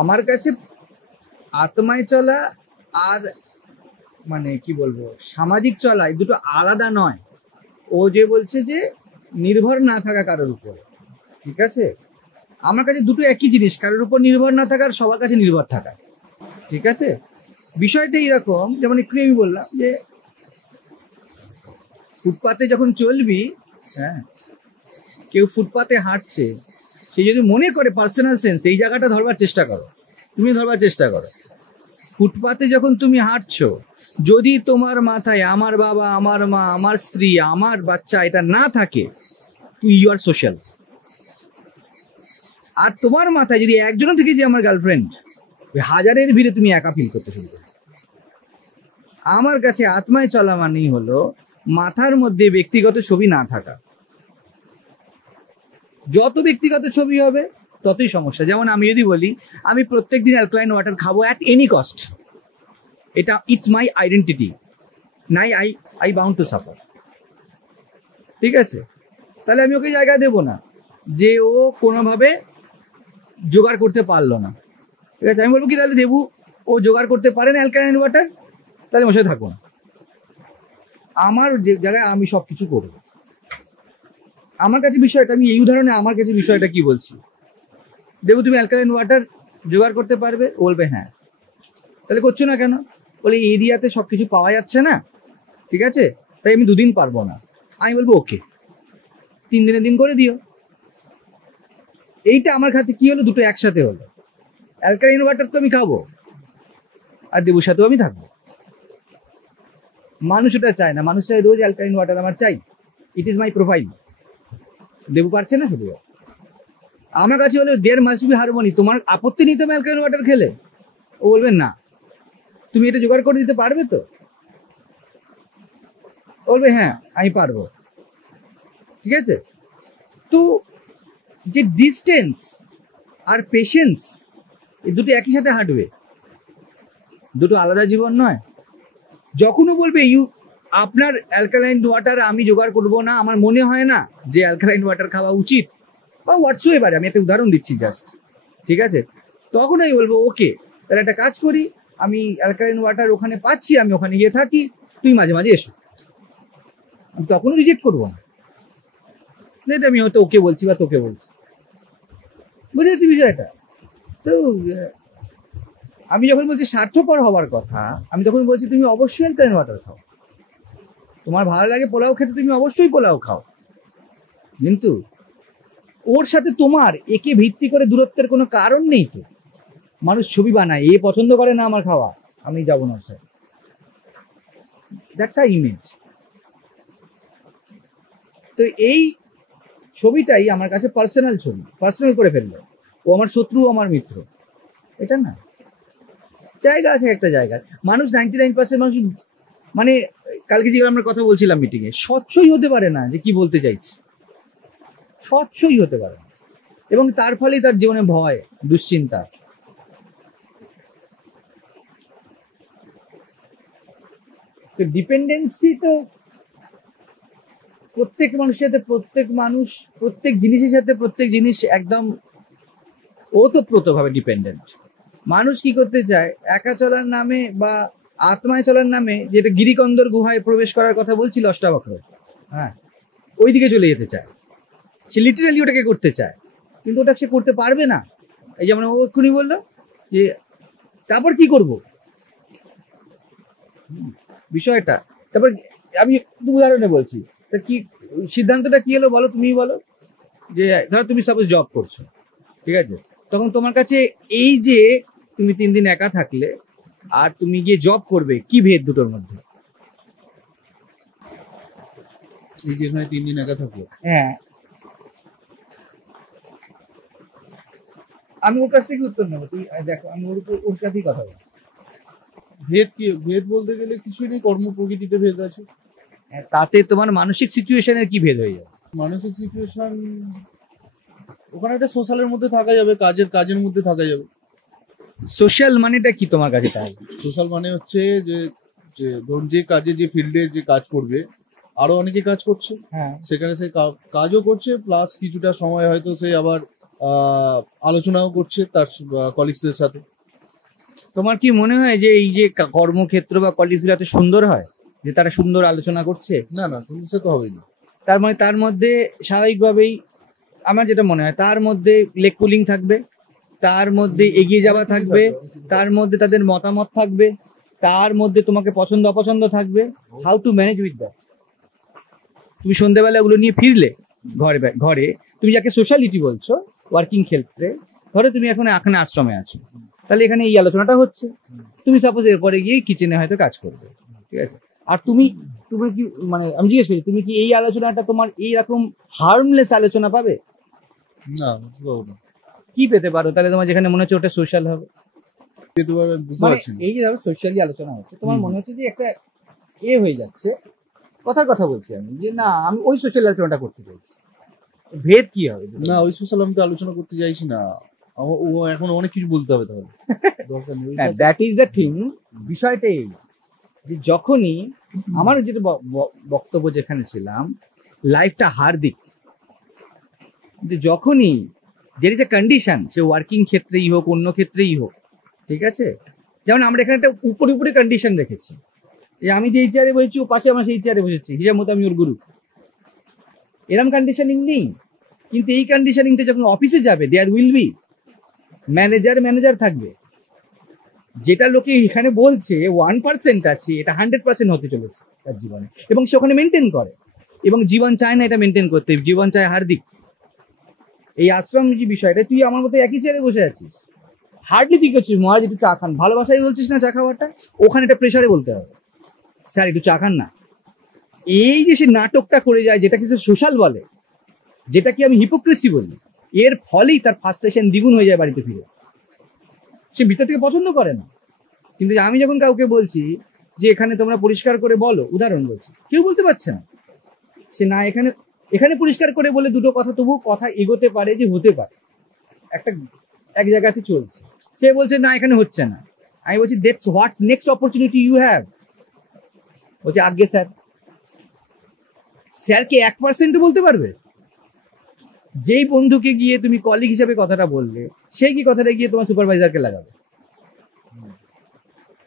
আমার কাছে আত্মায় চলা আর মানে কি বলবো সামাজিক চলা এই দুটো আলাদা নয়। ও যে বলছে যে নির্ভর না থাকা কারোর উপর, ঠিক আছে, আমার কাছে দুটো একই জিনিস, কারোর উপর নির্ভর না থাকার সবার কাছে নির্ভর থাকা, ঠিক আছে। বিষয়টা এরকম, যেমন একটু আমি বললাম যে ফুটপাতে যখন চলবি, হ্যাঁ, কেউ ফুটপাতে হাঁটছে, সে যদি মনে করে পার্সোনাল সেন্স এই জায়গাটা ধরবার চেষ্টা করো, তুমি ধরবার চেষ্টা করো। ফুটপাতে যখন তুমি হাঁটছো, যদি তোমার মাথায় আমার বাবা, আমার মা, আমার স্ত্রী, আমার বাচ্চা এটা না থাকে, তুই ইউ আর সোশ্যাল। আর তোমার মাথায় যদি একজনও থেকে যে আমার গার্লফ্রেন্ড, হাজারের ভিড়ে তুমি একা ফিল করতে শুরু করো। আমার কাছে আত্মায় চলা মানেই হলো মাথার মধ্যে ব্যক্তিগত ছবি না থাকা। যত ব্যক্তিগত ছবি হবে ততই সমস্যা। যেমন আমি যদি বলি আমি প্রত্যেকদিন অ্যালকালাইন ওয়াটার খাবো অ্যাট এনি কস্ট, এটা ইটস মাই আইডেন্টিটি, নাই আই বাউন্ড টু সাফার, ঠিক আছে, তাহলে আমি ওকে জায়গা দেবো না যে ও কোনোভাবে জোগাড় করতে পারলো না, ঠিক আছে। আমি বলবো কি তাহলে দেবু ও জোগাড় করতে পারে না অ্যালকালাইন ওয়াটার, তাহলে ওর সাথে থাকবো না। আমার যে জায়গায় আমি সব কিছু করবো। আমার কাছে বিষয়টা, আমি এই উদাহরণে আমার কাছে বিষয়টা কি বলছি, দেবু তুমি অ্যালকালাইন ওয়াটার জোগাড় করতে পারবে? বলবে হ্যাঁ। তাহলে করছো না কেন? বলে এই এরিয়াতে সব কিছু পাওয়া যাচ্ছে না, ঠিক আছে, তাই আমি 2 দিন পারবো না। আমি বলবো ওকে, 3 দিনের দিন করে দিও। এইটা আমার খাতে কি হলো, দুটো একসাথে হলো। অ্যালকালাইন ওয়াটার তো আমি খাবো, আর দেবুর সাথেও আমি থাকবো। মানুষ ওটা চায় না, মানুষ চায় রোজ অ্যালকালাইন ওয়াটার আমার চাই, it is my profile. Debu পারছে না শুধু। আমার কাছে হলো দেয়ার মাস্ট বি হারমোনি। তোমার আপত্তি নেই তুমি অ্যালকালাইন ওয়াটার খেলে? ও বলবে না। তুমি এটা জোগাড় করে দিতে পারবে তো? বলবে হ্যাঁ আমি পারবো, ঠিক আছে। তো যে ডিস্টেন্স আর পেশেন্স, এই দুটো একই সাথে হাঁটবে, দুটো আলাদা জীবন নয়। যখনও বলবে আপনার অ্যালকালাইন ওয়াটার আমি জোগাড় করবো না, আমার মনে হয় না যে অ্যালকালাইন ওয়াটার খাওয়া উচিত বা হোয়াটসোএভার, আমি একটা উদাহরণ দিচ্ছি জাস্ট, ঠিক আছে, তখন আমি বলবো ওকে তাহলে একটা কাজ করি, আমি অ্যালকালাইন ওয়াটার ওখানে পাচ্ছি, আমি ওখানে গিয়ে থাকি, তুই মাঝে মাঝে এসো। আমি তখনও রিজেক্ট করবো না, এটা আমি হয়তো ওকে বলছি বা তোকে বলছি, বুঝেছি বিষয়টা। তো আমি যখন বলছি স্বার্থপর হওয়ার কথা, আমি তখন বলছি তুমি অবশ্যই অ্যালকালাইন ওয়াটার খাও, তোমার ভালো লাগে পোলাও খেতে, তুমি অবশ্যই পোলাও খাও, কিন্তু ওর সাথে তোমার একে ভিত্তি করে দূরত্বের কোনো কারণ নেই তো। মানুষ ছবি বানায়, এ পছন্দ করে না আমার খাওয়া, আমি যাবো না স্যার, দ্যাটস আ ইমেজ। তো এই ছবিটাই আমার কাছে পার্সোনাল ছবি, পার্সোনাল করে ফেললো। ও আমার শত্রু, আমার মিত্র, এটা না। জায়গা আছে একটা জায়গায়, মানুষ 99% মানুষ মানে কালকে যেগুলো আমরা কথা বলছিলাম মিটিং এ, স্বচ্ছই হতে পারে না যে কি বলতে চাইছি, স্বচ্ছই হতে পারে না, এবং তার ফলেই তার জীবনে ভয়, দুশ্চিন্তা। তো ডিপেন্ডেন্সি তো প্রত্যেক মানুষের সাথে, প্রত্যেক মানুষ প্রত্যেক জিনিসের সাথে, প্রত্যেক জিনিস একদম ওতপ্রোতভাবে ডিপেন্ডেন্ট। মানুষ কি করতে চায়, একা চলার নামে বা আত্মায় চলার নামে, যেটা গিরিকন্দর গুহায় প্রবেশ করার কথা বলছিল অষ্টাবক্র, হ্যাঁ, ওই দিকে চলে যেতে চায়, সে লিটারালি ওটাকে করতে চায়, কিন্তু ওটা সে করতে পারবে না। এই যেমন ও এক্ষুনি বললো যে তারপর কি করব বিষয়টা, তারপর আমি উদাহরণে বলছি, তা কি সিদ্ধান্তটা কি হলো বলো, তুমি বলো। যে ধরো তুমি সাপোজ জব করছো, ঠিক আছে, তখন তোমার কাছে এই যে তুমি 3 দিন একা থাকলে আর তুমি গিয়ে জব করবে, কি ভেদ দুটোর মধ্যে? এই যে এখানে 3 দিন একা থাকলো, হ্যাঁ, আমি ওর কাছ থেকে উত্তর নেবো, তুই দেখো আমি ওর কাছেই কথা বলবো। ভেদ কি? ভেদ বলতে গেলে কিছুই নেই, কর্ম প্রকৃতিতে ভেদ আছে। তাতে তোমার মানসিক সিচুয়েশনের কি ভেদ হয়ে যাবে? মানসিক সিচুয়েশন, ওখানে একটা সোশ্যালের মধ্যে থাকা যাবে, কাজের মধ্যে থাকা যাবে। সোশ্যাল মানেটা কি তোমার কাছে? তাই সোশ্যাল মানে হচ্ছে যে যে ধরুন যে কাজে, যে ফিল্ডে যে কাজ করবে, আরো অনেকে কাজ করছে, হ্যাঁ, সেখানে সে কাজও করছে, প্লাস কিছুটা সময় হয়তো সে আবার আলোচনাও করছে তার কলিগসদের সাথে। তোমার কি মনে হয় যে এই যে কর্মক্ষেত্র বা কলিগগুলো এত সুন্দর হয় যে তারা সুন্দর আলোচনা করছে? না না, সে তো হবেই না। তার মানে তার মধ্যে স্বাভাবিকভাবেই আমার যেটা মনে হয় তার মধ্যে লেগ পুলিং থাকবে, তার মধ্যে এগিয়ে যাওয়া থাকবে, তার মধ্যে তাদের মতামত থাকবে, তার মধ্যে তোমাকে পছন্দ অপছন্দ থাকবে। How to manage with that? তুমি সন্ধ্যেবেলা ওগুলো নিয়ে ফিরলে ঘরে ঘরে তুমি যাকে সোশ্যালিটি বলছো ওয়ার্কিং ক্ষেত্রে, ধরো তুমি এখন এখানে আশ্রমে আছো, তাহলে এখানে এই আলোচনাটা হচ্ছে, তুমি সাপোজ এরপরে গিয়ে কিচেনে হয়তো কাজ করবে, ঠিক আছে? আর তুমি তুমি কি মানে আমি জিজ্ঞেস করি তুমি কি এই আলোচনাটা তোমার এইরকম হার্মলেস আলোচনা পাবে? না, পাবো না। কি পেতে পারো তাহলে তোমার যেখানে মনে হচ্ছে ওটা সোশ্যাল হবে? পেতে পারবে আমি বুঝতে মানে পারছি না। এই যে ধরো সোশ্যালি আলোচনা হচ্ছে তোমার হুম। মনে হচ্ছে যে একটা হয়ে যাচ্ছে, কথার কথা বলছি আমি, যে না আমি ওই সোশ্যাল আলোচনাটা করতে চাইছি, ভেদ কি হবে? না, ওই সোশ্যাল আমি তো আলোচনা করতে চাইছি না। ও এখন অনেক কিছু বলতে হবে তাহলে। দরকার নেই। That is the thing. বিষয়টা এই যে যখনই আমার যেটা বক্তব্য যেখানে ছিলাম, লাইফটা হার্দিক, যে যখনই there is a condition, say working ক্ষেত্রেই হোক অন্য ক্ষেত্রেই হোক, ঠিক আছে? যেমন আমরা এখানে একটা উপরে উপরে কন্ডিশন রেখেছি, যে আমি যে এই চেয়ারে বসেছি ও পাশে আমার সেই চেয়ারে বসেছি, হিসাব মতো আমি ওর গুরু, এরকম কন্ডিশনিং নেই। কিন্তু এই কন্ডিশনিংটা যখন অফিসে যাবে, দেয়ার উইল বি ম্যানেজার থাকবে। যেটা লোকে এখানে বলছে 1% আছে, এটা 100% হতে চলেছে তার জীবনে, এবং সে ওখানে মেনটেন করে, এবং জীবন চায় না এটা মেনটেন করতে, জীবন চায় হার্দিক। এই আশ্রম যে বিষয়টা, তুই আমার মতো একই চেয়ারে বসে আছিস, হার্ডলি তুই করছিস মহারাজ একটু চা খান, ভালোবাসায় বলছিস না চা খাওয়াটা, ওখানে এটা প্রেশারে বলতে হবে স্যার একটু চা খান না। এই যে সে নাটকটা করে যায়, যেটা কিছু সোশ্যাল বলে, যেটা কি আমি হিপোক্রেসি বলি, এর ফলেই তার ফার্স্ট্রেশন দ্বিগুণ হয়ে যায় বাড়িতে ফিরে। সে ভিতর থেকে পছন্দ করে না। কিন্তু আমি যখন কাউকে বলছি যে এখানে তোমরা পরিষ্কার করে বলো, উদাহরণ বলছি, কেউ বলতে পারছে না, সে না এখানে এখানে পরিষ্কার করে বলে দুটো কথা তবু কথা এগোতে পারে, যে হতে পারে একটা এক জায়গাতে চলছে, সে বলছে না এখানে হচ্ছে না। আমি বলছি that's what next opportunity you have. বলছে আগে স্যার, স্যারকে 1% বলতে পারবে? যেই বন্ধুকে গিয়ে তুমি কলিগ হিসেবে কথাটা বললে, সেই কি কথাটা গিয়ে তোমার সুপারভাইজারকে লাগাবে?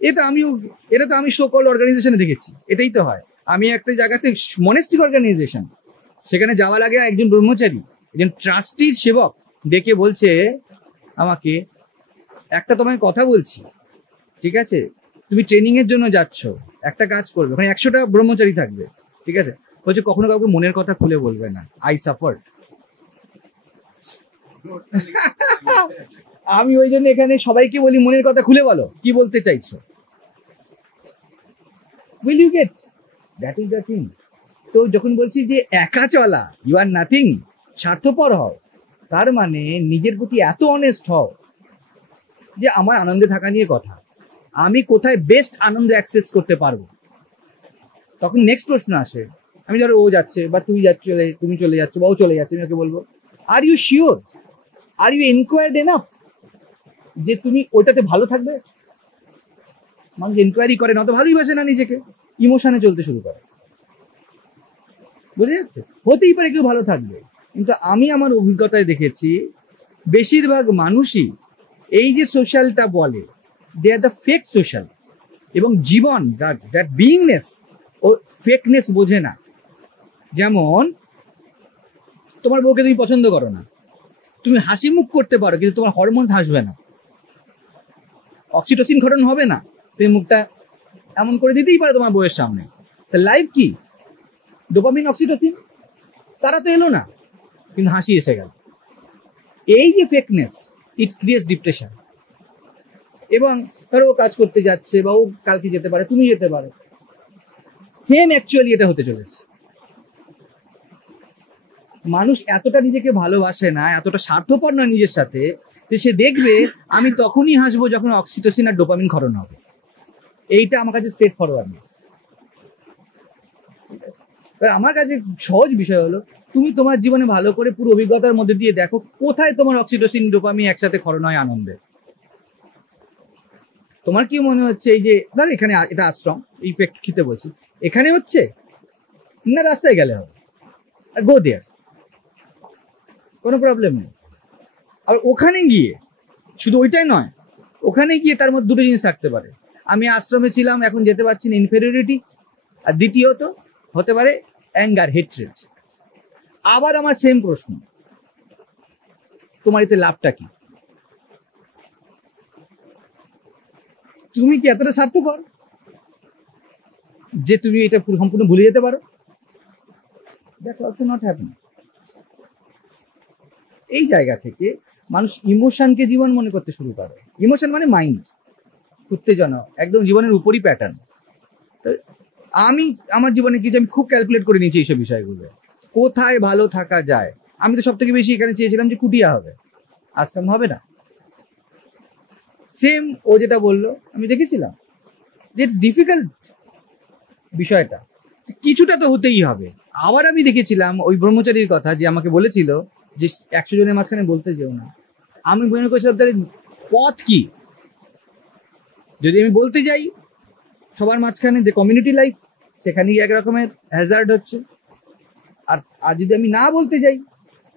এটা তো আমি সকল অর্গানাইজেশনে দেখেছি, এটাই তো হয়। আমি একটা জায়গাতে মনেস্টিক অর্গানাইজেশন, সেখানে যাওয়ার আগে একজন ব্রহ্মচারী, একজন ট্রাস্টির সেবক ডেকে বলছে আমাকে, একটা তোমায় কথা বলছি, ঠিক আছে, তুমি ট্রেনিং এর জন্য যাচ্ছ, একটা কাজ করবে, ওখানে 100টা ব্রহ্মচারী থাকবে, ঠিক আছে, বলছে কখনো কাউকে মনের কথা খুলে বলবে না, আই সাফার। আমি ওই জন্য এখানে সবাইকে বলি মনের কথা খুলে বলো, কি বলতে চাইছো, will you get, that is the thing. তো যখন বলছি যে একা চলা, ইউ আর নাথিং, স্বার্থপর হও, তার মানে নিজের প্রতি এত অনেস্ট হও যে আমার আনন্দে থাকা নিয়ে কথা, আমি কোথায় বেস্ট আনন্দ অ্যাক্সেস করতে পারবো। তখন নেক্সট প্রশ্ন আসে, আমি ধরো ও যাচ্ছে বা তুই যাচ্ছ, তুমি চলে যাচ্ছ বা ও চলে যাচ্ছে, আমি ওকে বলবো are you sure, are you enquired enough যে তুমি ওটাতে ভালো থাকবে? মানুষ এনকোয়ারি করে না, তো ভালোই বাসে না, নিজেকে ইমোশনে চলতে শুরু করে, বুঝে যাচ্ছে? হতেই পারে কেউ ভালো থাকবে, কিন্তু আমি আমার অভিজ্ঞতায় দেখেছি বেশিরভাগ মানুষই এই যে সোশ্যালটা বলে, দে আর দ্য ফেক সোশ্যাল, এবং জীবন দ্যাট বিইংনেস ও ফেকনেস বোঝে না। যেমন তোমার বউকে তুমি পছন্দ করো না, তুমি হাসি মুখ করতে পারো, কিন্তু তোমার হরমোন হাসবে না, অক্সিটোসিন ক্ষরণ হবে না, তুমি মুখটা এমন করে দিতেই পারো তোমার বউয়ের সামনে, তা লাইফ কি? ডোপামিন অক্সিটোসিন তারা তো এলো না, কিন্তু হাসি এসে গেল। এই যে ফেকনেস, ইট ক্রিয়েটস ডিপ্রেশন। এবং ধরো ও কাজ করতে যাচ্ছে বা ও কালকে যেতে পারে, তুমি যেতে পারো, সেম অ্যাকচুয়ালি এটা হতে চলেছে। মানুষ এতটা নিজেকে ভালোবাসে না, এতটা স্বার্থপর না নিজের সাথে, যে সে দেখবে আমি তখনই হাসবো যখন অক্সিটোসিন আর ডোপামিন ক্ষরণ হবে। এইটা আমার কাছে স্ট্রেট ফরওয়ার্ড। আমার কাছে সহজ বিষয় হলো, তুমি তোমার জীবনে ভালো করে পুরো অভিজ্ঞতার মধ্যে দিয়ে দেখো কোথায় তোমার অক্সিটোসিন ডোপামিন একসাথে ক্ষরণ হয় আনন্দে। তোমার কি মনে হচ্ছে এই যে ধর এখানে এটা আশ্রম, এই প্রেক্ষিতে বলছি, এখানে হচ্ছে না রাস্তায় গেলে হবে, গো দেয়ার, কোনো প্রবলেম নেই। আর ওখানে গিয়ে শুধু ওইটাই নয়, ওখানে গিয়ে তার মধ্যে দুটো জিনিস থাকতে পারে, আমি আশ্রমে ছিলাম এখন যেতে পারছি না, ইনফেরিয়রিটি, আর দ্বিতীয়ত হতে পারে অ্যাঙ্গার, হেট্রেড। আবার আমার সেম প্রশ্ন, তোমার এতে লাভটা কি? তুমি কি এতটা স্বার্থপর যে তুমি এটা সম্পূর্ণ ভুলে যেতে পারো? That's also not happening. এই জায়গা থেকে মানুষ ইমোশনকে জীবন মনে করতে শুরু করে। ইমোশন মানে মাইন্ড, উত্তেজনা, একদম জীবনের উপরই প্যাটার্ন। তো আমি আমার জীবনে কিছু আমি খুব ক্যালকুলেট করে নিয়েছি এইসব বিষয়গুলো, কোথায় ভালো থাকা যায়। আমি তো সব থেকে বেশি এখানে চেয়েছিলাম যে কুটিয়া হবে, আশ্রম হবে না। সেম ও যেটা বললো আমি দেখেছিলাম, ইটস ডিফিকাল্ট বিষয়টা, কিছুটা তো হতেই হবে। আবার আমি দেখেছিলাম ওই ব্রহ্মচারীর কথা যে আমাকে বলেছিল যে 100 জনের মাঝখানে বলতে যেও না। আমি মনে করছিলাম তাহলে পথ কি, যদি আমি বলতে যাই সবার মাঝখানে যে কমিউনিটি লাইফ, সেখানেই এক রকমের হ্যাজার্ড হচ্ছে। আর যদি আমি না বলতে যাই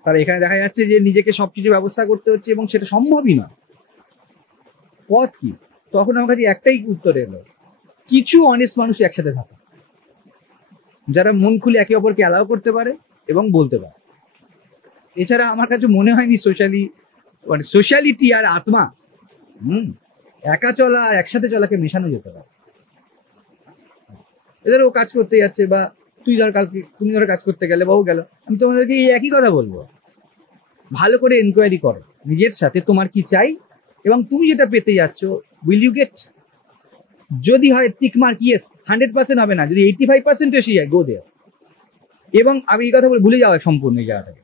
তাহলে এখানে দেখা যাচ্ছে যে নিজেকে সবকিছু ব্যবস্থা করতে হচ্ছে এবং সেটা সম্ভবই নয়। পথ কি? তখন আমার কাছে একটাই উত্তর এলো, কিছু অনেস্ট মানুষ একসাথে থাকে, যারা মন খুলে একে অপরকে অ্যালাউ করতে পারে এবং বলতে পারে। এছাড়া আমার কাছে মনে হয়নি সোশ্যালিটি আর আত্মা একা চলা আর একসাথে চলাকে মেশানো যেতে পারে। এদের ও কাজ করতে যাচ্ছে, বা তুমি ধরো কাজ করতে গেলে, বা ও গেল, আমি তোমাদেরকে এই একই কথা বলবো, ভালো করে এনকোয়ারি করো নিজের সাথে, তোমার কি চাই এবং তুমি যেটা পেতে যাচ্ছ উইল ইউ গেট। যদি হয় টিক মার্ক ইয়েস, 100% হবে না, যদি 85% এসে যায় গো দেয়ার। এবং আমি এই কথা বলে ভুলে যাওয়া সম্পূর্ণ এই জায়গাটাকে,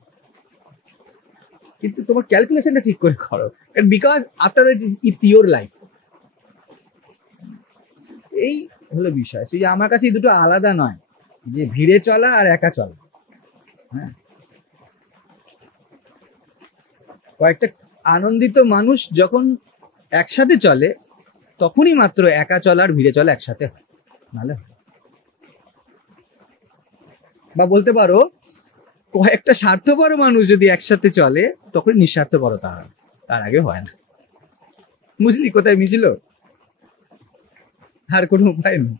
কিন্তু তোমার ক্যালকুলেশনটা ঠিক করে করো, because after it's your life. এই হলো বিষয়। সেই যে আমার কাছে এই দুটো আলাদা নয়, যে ভিড়ে চলা আর একা চলা। হ্যাঁ, কয়েকটা আনন্দিত মানুষ যখন একসাথে চলে তখনই মাত্র একা চলা আর ভিড়ে চলা একসাথে হয়, নাহলে হয়। বা বলতে পারো কয়েকটা স্বার্থপর মানুষ যদি একসাথে চলে তখন নিঃস্বার্থপরতা হয়, তার আগে হয় না। বুঝলি কোথায় মিছিল? আর কোনো উপায় নেই।